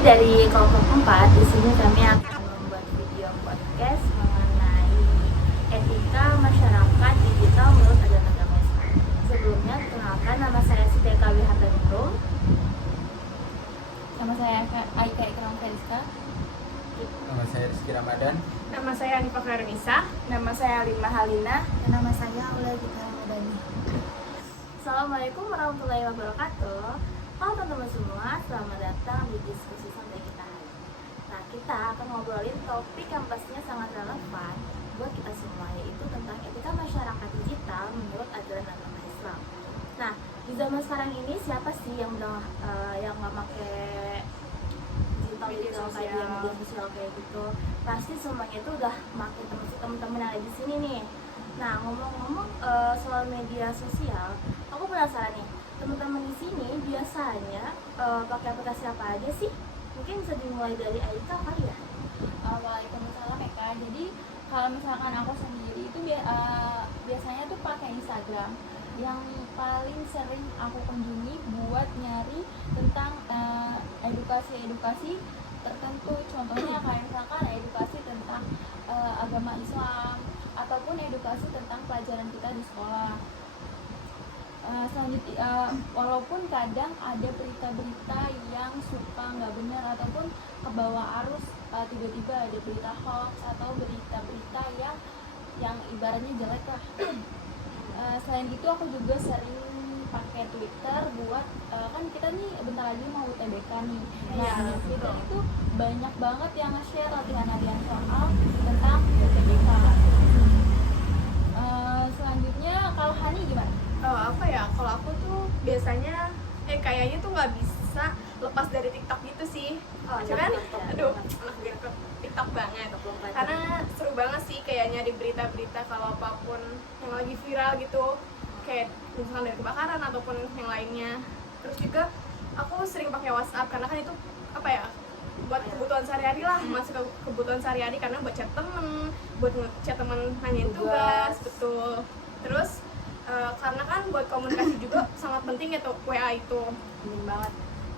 dari kelompok 4 di sini kami akan membuat video podcast mengenai etika masyarakat digital menurut ajaran agama Islam. Sebelumnya, perkenalkan, nama saya Siti Kawi Hartaningrum. Nama saya Aika Ikram Feriska. Nama saya Rizky Ramadan. Nama saya Anifah Kairunisa. Nama saya Lima Halina. Dan nama saya Ula Gita Ramadhani. Assalamualaikum warahmatullahi wabarakatuh. Halo teman-teman semua, selamat datang di diskusi santai kita hari ini. Nah, kita akan ngobrolin topik yang pastinya sangat relevan buat kita semua, yaitu tentang etika masyarakat digital menurut ajaran agama Islam. Nah, di zaman sekarang ini siapa sih yang udah yang nggak pakai digital kayak media sosial kayak gitu? Pasti semuanya itu udah pakai, termasuk teman-teman yang ada di sini nih. Nah, ngomong-ngomong soal media sosial, aku penasaran nih, teman-teman di sini biasanya pakai aplikasi apa aja sih? Mungkin bisa dimulai dari Aika kali ya? Waalaikumsalam Eka. Jadi kalau misalkan aku sendiri itu biasanya tuh pakai Instagram. Yang paling sering aku kunjungi buat nyari tentang edukasi tertentu. Contohnya kayak misalkan edukasi tentang agama Islam ataupun edukasi tentang pelajaran kita di sekolah. Selanjutnya, walaupun kadang ada berita-berita yang suka nggak benar ataupun kebawa arus, tiba-tiba ada berita hoax atau berita-berita yang ibaratnya jelek lah. Selain itu aku juga sering pakai Twitter buat kan kita nih bentar lagi mau UTBK nih. Nah, di Twitter itu banyak banget yang nge-share latihan-latihan soal tentang UTBK. Selanjutnya kalau Hani gimana? Kalau aku tuh biasanya kayaknya tuh nggak bisa lepas dari TikTok gitu sih. Cuman anak TikTok, TikTok banget. Karena seru banget sih kayaknya di berita-berita kalau apapun yang lagi viral gitu, kayak misalkan dari kebakaran ataupun yang lainnya. Terus juga aku sering pakai WhatsApp karena kan itu buat kebutuhan sehari-hari lah, masuk ke kebutuhan sehari-hari, karena buat chat temen, buat chat temen nanyain tugas, betul. Terus karena kan buat komunikasi juga sangat penting ya tuh WA itu. Penting banget.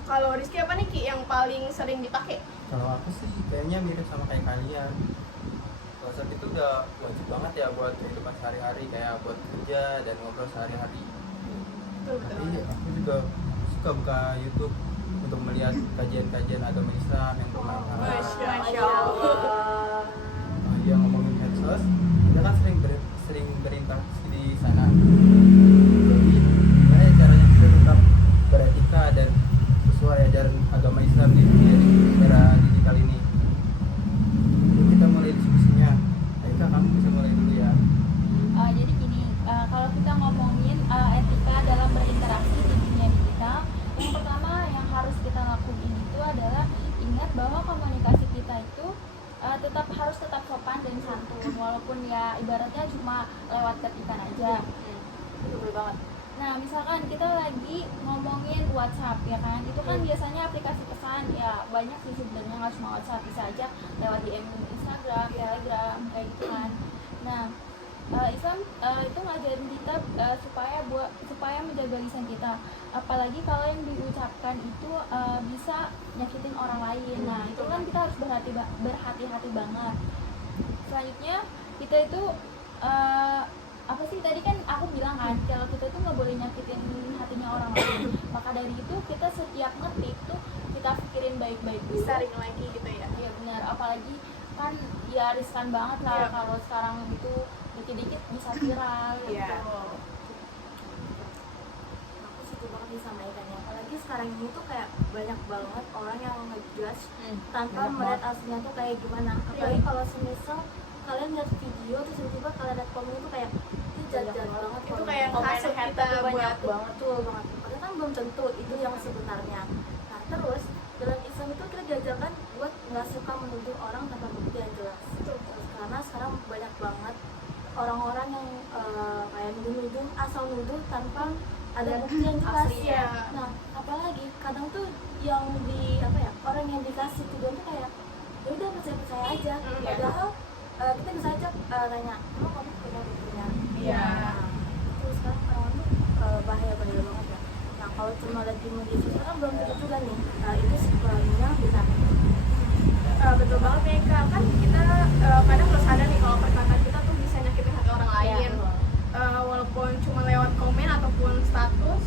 Kalau Rizky apa nih Ki yang paling sering dipakai? Kalau aku sih kayaknya mirip sama kayak kalian. WhatsApp itu udah wajib banget ya buat kehidupan sehari-hari, kayak buat kerja dan ngobrol sehari-hari. Betul. Tapi aku juga suka buka YouTube untuk melihat kajian-kajian agama Islam yang bermanfaat. Masya Allah. Yang ngomongin medsos, kita kan sering berinteraksi di sana. Jadi gimana ya caranya kita tetap beretika dan sesuai ajaran agama Islam di era digital ini? Yuk kita mulai diskusinya. Aika, kamu bisa mulai dulu ya. Jadi gini, kalau kita ngomongin etika dalam berinteraksi di dunia digital, yang pertama yang harus kita lakuin itu adalah ingat bahwa komunikasi kita itu harus tetap sopan dan santun, walaupun ya ibaratnya cuma lewat ketikan aja. Betul banget. Nah, misalkan kita lagi ngomongin WhatsApp ya kan, itu kan biasanya aplikasi pesan ya banyak sih sebenarnya, nggak cuma WhatsApp, bisa aja lewat DM Instagram, Telegram kayak gitu kan. Nah, Islam itu ngajarin kita supaya menjaga lisan kita, apalagi kalau yang diucapkan itu bisa nyakitin orang lain. Nah, itu kan kita harus berhati-hati banget. Selanjutnya kita itu apa sih tadi kan aku bilang kan kalau kita tuh nggak boleh nyakitin hatinya orang lain. Maka dari itu kita setiap ngetik tuh kita pikirin baik-baik dulu. Saring lagi gitu ya. Iya benar, apalagi kan ya riskan banget lah kalau sekarang itu dikit-dikit bisa viral gitu. Aku setuju banget nih sama Ikan ya. Apalagi sekarang ini tuh kayak banyak banget orang yang ngejudge tanpa melihat aslinya tuh kayak gimana. Apalagi kalau semisal kalian lihat video terus tiba-tiba kalian lihat komen itu kayak itu jajan banget. Itu kayak komen hasut kita kita tuh banyak buat banget tuh banget. Padahal kan belum tentu itu yang sebenarnya. Nah, terus dalam Islam itu kita diajarkan buat nggak suka menuduh orang tanpa bukti yang jelas. Karena sekarang banyak banget orang-orang yang kayak nuduh asal nuduh tanpa ada bukti yang jelas ya. Nah, apalagi kadang tuh yang orang yang dikasih tuduhan tuh kayak ya udah percaya aja. Padahal kita bisa aja nanya, emang kamu punya buktinya? Iya. Terus sekarang orang tuh bahaya banget ya. Nah, kalau cuma lihat di media sosial kan belum tentu juga nih itu sebenarnya benar. Betul banget nih Kak, kan kita kadang harus sadar nih kalau perkataan kita tuh bisa nyakitin hati orang lain. Walaupun cuma lewat komen ataupun status,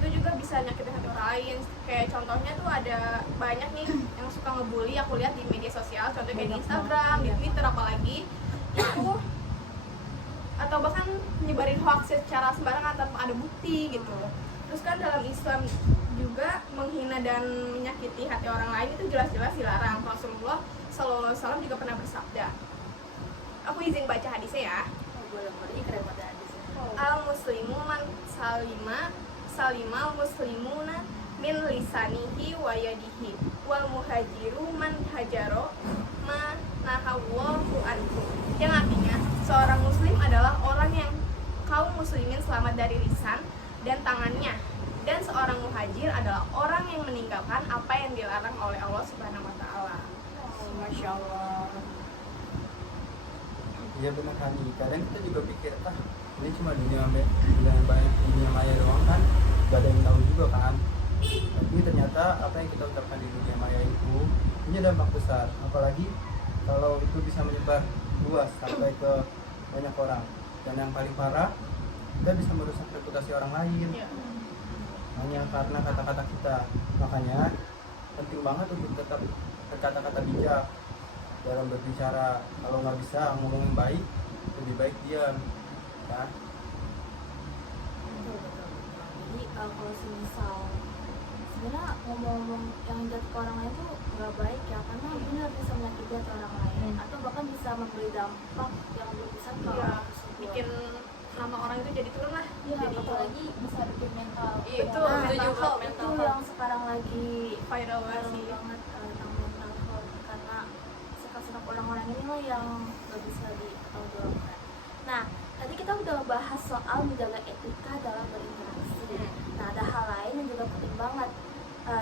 itu juga bisa nyakitin hati orang lain. Kayak contohnya tuh ada banyak nih yang suka ngebully, aku lihat di media sosial, contohnya kayak di Instagram, di Twitter apalagi itu, atau bahkan nyebarin hoax secara sembarangan tanpa ada bukti gitu. Terus kan dalam Islam juga menghina dan menyakiti hati orang lain itu jelas-jelas dilarang. Rasulullah SAW juga pernah bersabda. Aku izin baca hadisnya ya. Boleh ini keren banget hadisnya. Al muslimu man salimal muslimuna min lisanihi wa yadihi wal muhajiru man hajaro ma nahawallahu anhu. Yang artinya seorang muslim adalah orang yang kaum muslimin selamat dari lisan dan tangannya, dan seorang muhajir adalah orang yang meninggalkan apa yang dilarang oleh Allah Subhanahu wa taala. Masya Allah. Iya benar Hani, kadang kita juga pikir ini cuma dunia maya doang kan, gak ada yang tahu juga kan. Tapi ternyata apa yang kita ucapkan di dunia maya itu punya dampak besar, apalagi kalau itu bisa menyebar luas sampai ke banyak orang. Dan yang paling parah, kita bisa merusak reputasi orang lain hanya karena kata-kata kita. Makanya penting banget untuk tetap berkata-kata bijak dalam berbicara. Kalau nggak bisa ngomong yang baik, lebih baik diam ya. Betul. Jadi kalau semisal sebenarnya ngomong-ngomong yang jatuh ke orang lain tuh nggak baik ya, karena benar bisa menyakiti hati orang lain atau bahkan bisa memberi dampak yang lebih besar ke orang tersebut. Bikin nama orang itu jadi turun lah. Iya, Jadi apalagi bisa bikin mental. Iya, itu Nah, mental health. itu yang sekarang lagi Viral banget viral sih. banget tentang mental health, karena sikap-sikap orang-orang ini loh yang nggak bisa diobrolan. Nah, tadi kita udah bahas soal menjaga etika dalam berinteraksi. Nah, ada hal lain yang juga penting banget,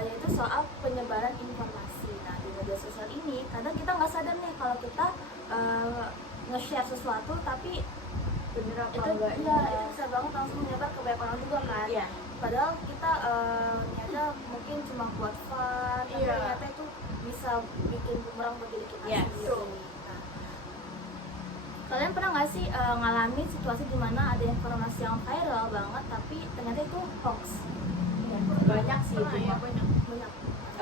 yaitu soal penyebaran informasi. Nah, di media sosial ini kadang kita nggak sadar nih kalau kita nge-share sesuatu, tapi Bener apa itu enggak? iya, itu bisa banget langsung menyebar ke banyak orang juga kan. Iya. Padahal kita niatnya mungkin cuma buat fun, tapi Iya. ternyata itu bisa bikin bumerang bagi diri kita Yes. sendiri. Nah, kalian pernah nggak sih ngalamin situasi di mana ada informasi yang viral banget tapi ternyata itu hoax? Banyak sih Pernah itu ya, mah. banyak.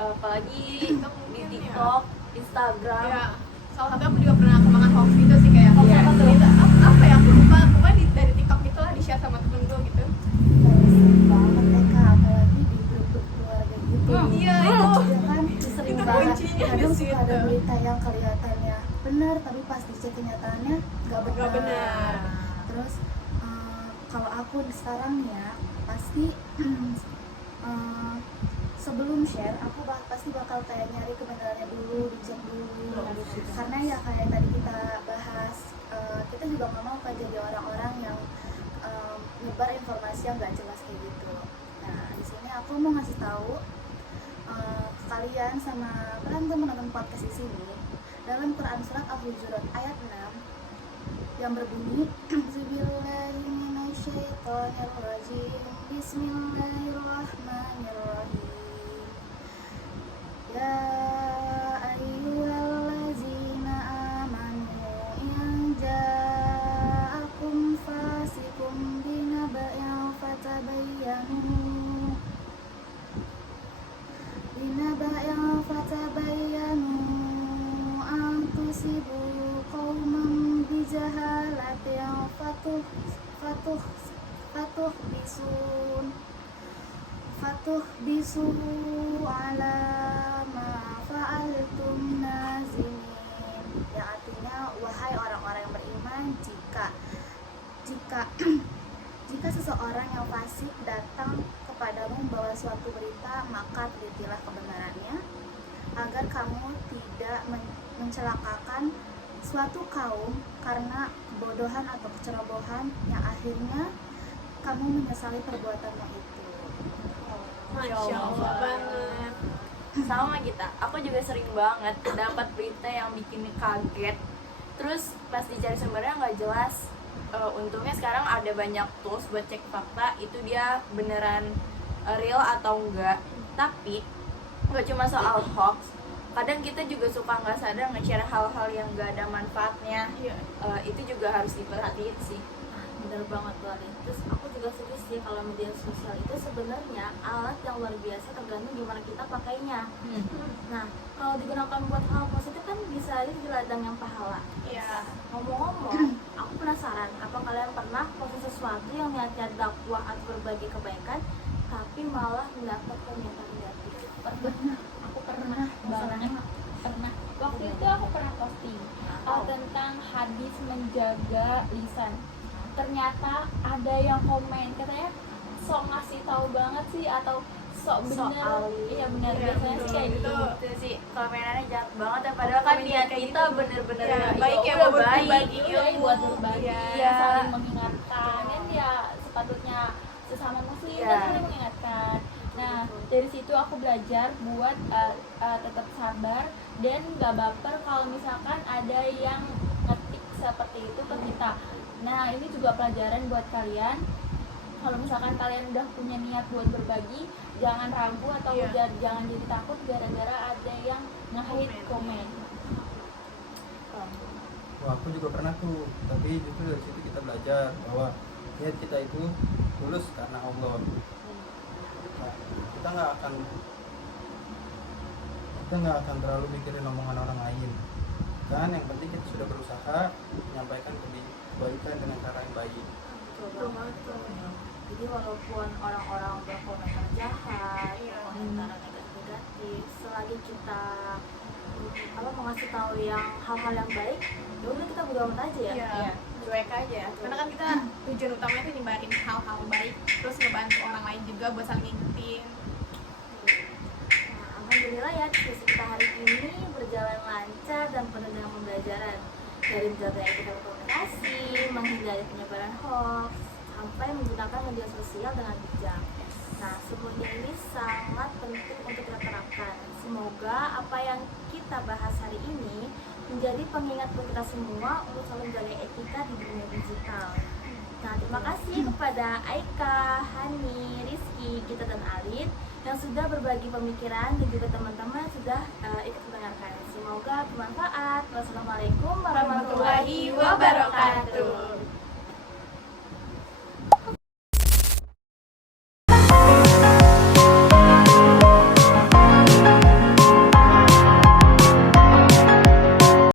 Apalagi TikTok di mungkin ya. TikTok, Instagram. Ya, salah satu aku juga pernah kemakan hoax gitu sih, kayak Hoax ya, apa tuh? cerita apa ya, aku lupa, pokoknya dari TikTok gitu lah, di share sama temen gue gitu. Sering banget Eka, apalagi di grup-grup keluarga gitu. Iya, itu Ya kan, sering itu banget. kuncinya Kadang di suka ada situ. berita yang kelihatannya benar, tapi pas dicek kenyataannya nggak benar. Nggak benar. Terus kalau aku sekarang ya pasti sebelum share aku pasti bakal kayak nyari kebenarannya dulu, dicek dulu. Karena ya kayak tadi kita bahas, kita juga nggak mau kan jadi orang-orang yang nyebar informasi yang nggak jelas kayak gitu. Nah di sini aku mau ngasih tahu ke kalian sama kalian tuh menonton podcast di sini, dalam Quran surat Al-Hujurat ayat 6 yang berbunyi Bismillahirrahmanirrahim, Bismillahirrahmanirrahim, Ya ayyuhallazina amanu in ja'akum fasikum binaba'in fatabayyanu an tusibu qauman bijahalatin fatuh bisu ala ma fa'altum nazimin. Yang artinya, wahai orang-orang yang beriman, jika jika seseorang yang fasik datang kepadamu membawa suatu berita, maka telitilah kebenarannya agar kamu tidak mencelakakan suatu kaum karena kebodohan atau kecerobohan yang akhirnya kamu menyesali perbuatanmu itu. Masya Allah banget. Sama kita, aku juga sering banget dapat berita yang bikin kaget. Terus pas dicari sumbernya nggak jelas. Untungnya sekarang ada banyak tools buat cek fakta, itu dia beneran real atau enggak. Tapi nggak cuma soal hoax, kadang kita juga suka nggak sadar nge-share hal-hal yang nggak ada manfaatnya. Iya. Itu juga harus diperhatiin sih. Bener banget tuh Ali. Terus aku juga setuju sih kalau media sosial itu sebenarnya alat yang luar biasa tergantung gimana kita pakainya. Nah, kalau digunakan buat hal positif kan bisa aja jadi ladang yang pahala. Iya. Ngomong-ngomong, aku penasaran, apa kalian pernah posting sesuatu yang niatnya dakwah atau berbagi kebaikan, tapi malah mendapat komentar negatif? Aku pernah banget, pernah. Waktu itu aku pernah posting tentang hadis menjaga lisan. Ternyata ada yang komen katanya sok ngasih tahu banget sih atau sok bener. Iya benar, Iya, biasanya sih kayak gitu. Itu sih komenannya jahat banget ya, padahal kan Komen niat kayak kita gitu. bener-bener Iya, ya baik ya, udah buat baik. berbagi Iya, ilmu. buat berbagi, Iya. saling mengingatkan kan ya, sepatutnya sesama muslim Iya. kan saling mengingatkan. Nah, dari situ aku belajar buat tetap sabar dan gak baper kalau misalkan ada yang ngetik seperti itu ke kita. Nah, ini juga pelajaran buat kalian. Kalau misalkan kalian udah punya niat buat berbagi, jangan ragu atau Iya. jangan jadi takut gara-gara ada yang nge-hate komen. Wah, aku juga pernah tuh, tapi justru dari situ kita belajar bahwa niat kita itu tulus karena Allah. Nah, kita nggak akan terlalu mikirin omongan orang lain. Kan yang penting kita sudah berusaha menyampaikan kebaikan dengan cara yang baik. Betul banget tuh. Jadi walaupun orang-orang berkomentar jahat, komentar negatif, selagi kita mengasih tahu yang hal-hal yang baik, ya udah kita bodo amat aja ya. Iya. Cuek aja. Karena kan kita tujuan utamanya itu nyebarin hal-hal baik, terus ngebantu orang lain juga buat saling ngingetin. Nah, alhamdulillah ya diskusi kita hari ini berjalan lancar dan penuh dengan pembelajaran, dari menjaga etika komunikasi, menghindari penyebaran hoax, sampai menggunakan media sosial dengan bijak. Nah, semuanya ini sangat penting untuk kita terapkan. Semoga apa yang kita bahas hari ini menjadi pengingat buat kita semua untuk selalu menjaga etika di dunia digital. Nah, terima kasih kepada Aika, Hani, Rizky, Gita, dan Alin yang sudah berbagi pemikiran dan juga teman-teman sudah ikut mendengarkan. Semoga bermanfaat. Wassalamualaikum warahmatullahi wabarakatuh.